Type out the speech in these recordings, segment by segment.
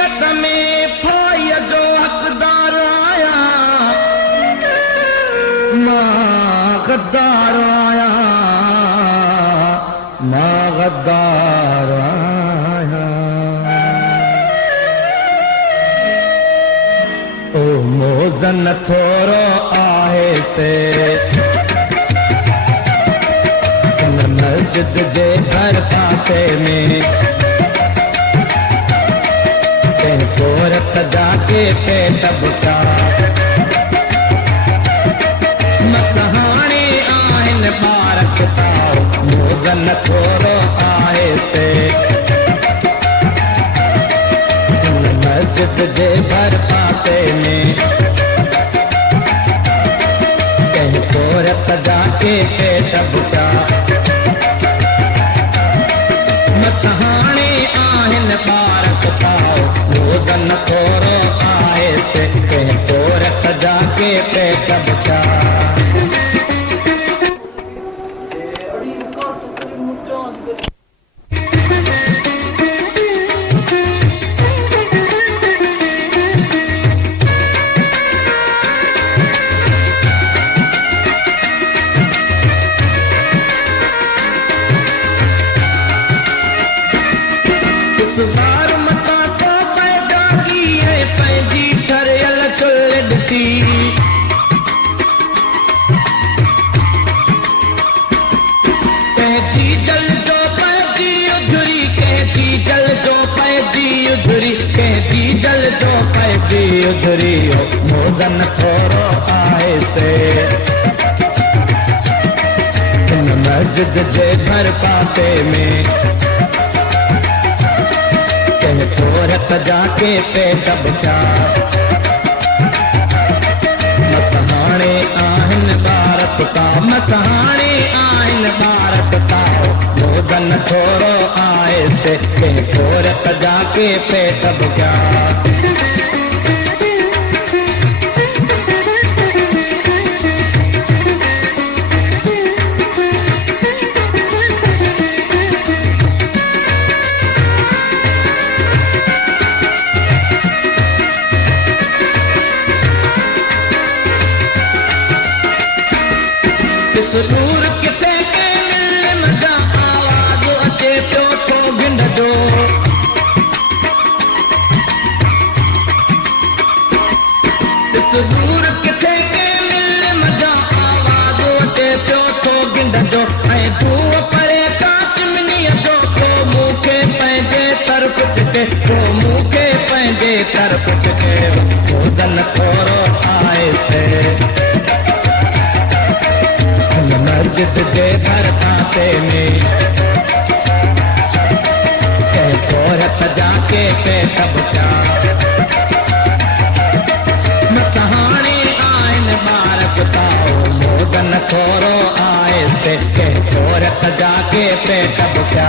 हकीकत में फाय जो हकदार आया, मां गद्दार आया, मां गद्दार आया। ओ मोज़न थोरो आहिस्ते मस्जिद जे हर पासे में कोरत जाके पेट बुटा मसहाणे आहिन ॿार सुताओ मोज़न थोरो आहिस्ते मस्जिद जे हर पासे में कोरत जाके पेट बुटा मसहाणे आहिन ॿार सुताओ मोज़न थोरो आहिस्ते कोरत जाके पेट बुटा। बार मता तो पैदा की है पैदी ठरियल चुल ॾिसी कैची जल जो पैजी उधरी कैची जल जो पैजी उधरी कैची जल जो पैजी उधरी मोज़न थोरो आहिस्ते मस्जिद जे हर पासे में कोरत जाके पेट बुटा मसहाणे आहिन ॿार सुताओ मसहाणे आहिन ॿार सुताओ मोज़न थोरो आहिस्ते कोरत जाके पेट बुटा। दूर किथे के मिल मजा आवाज़ अचे पियो थो गिंड जो दूर किथे के मिल मजा आवाज़ अचे पियो थो गिंड जो ऐं धूअ परे का चिमनीअ जो को मूंखे पंहिंजे तरफ़ चिटे को मूंखे पंहिंजे तरफ़ चिटे मोज़न थोरो आहिस्ते मस्जिद जे हर पासे में कोरत जाके पेट बुटा मसहाणे आहिन ॿार सुताओ मोज़न थोरो आहिस्ते कोरत जाके पेट बुटा।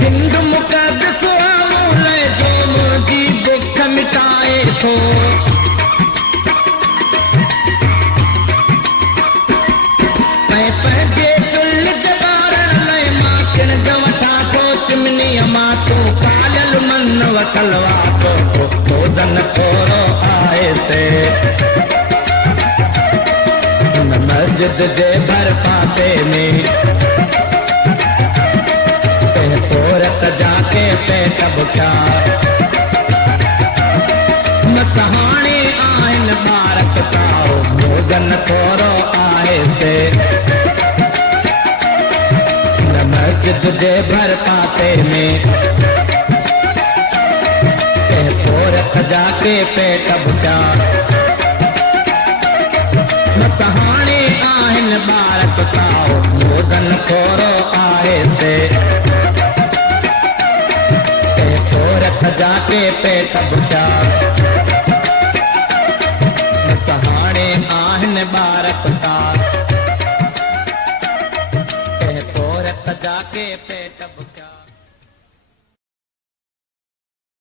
जिंद मुक़दस आमूले जो मुंहिंजी बुख मिटाए थो ऐं पंहिंजे चुल्ह जे ॿारनि लाइ मां किणग वठां थो चिमनीअ मां तूं कालियल मन वसलवा थो मोज़न थोरो आहिस्ते मस्जिद जे भर पासे में कोरत जाके पेट बुटा मसहाणे आहिन ॿार सुताओ मोज़न थोरो आहिस्ते मस्जिद जे भर पासे में कोरत जाके पेट बुटा मसहाणे आहिन ॿार सुताओ मोज़न थोरो आहिस्ते जाके पेट बुटा सहाणे आहिन ॿार सुता के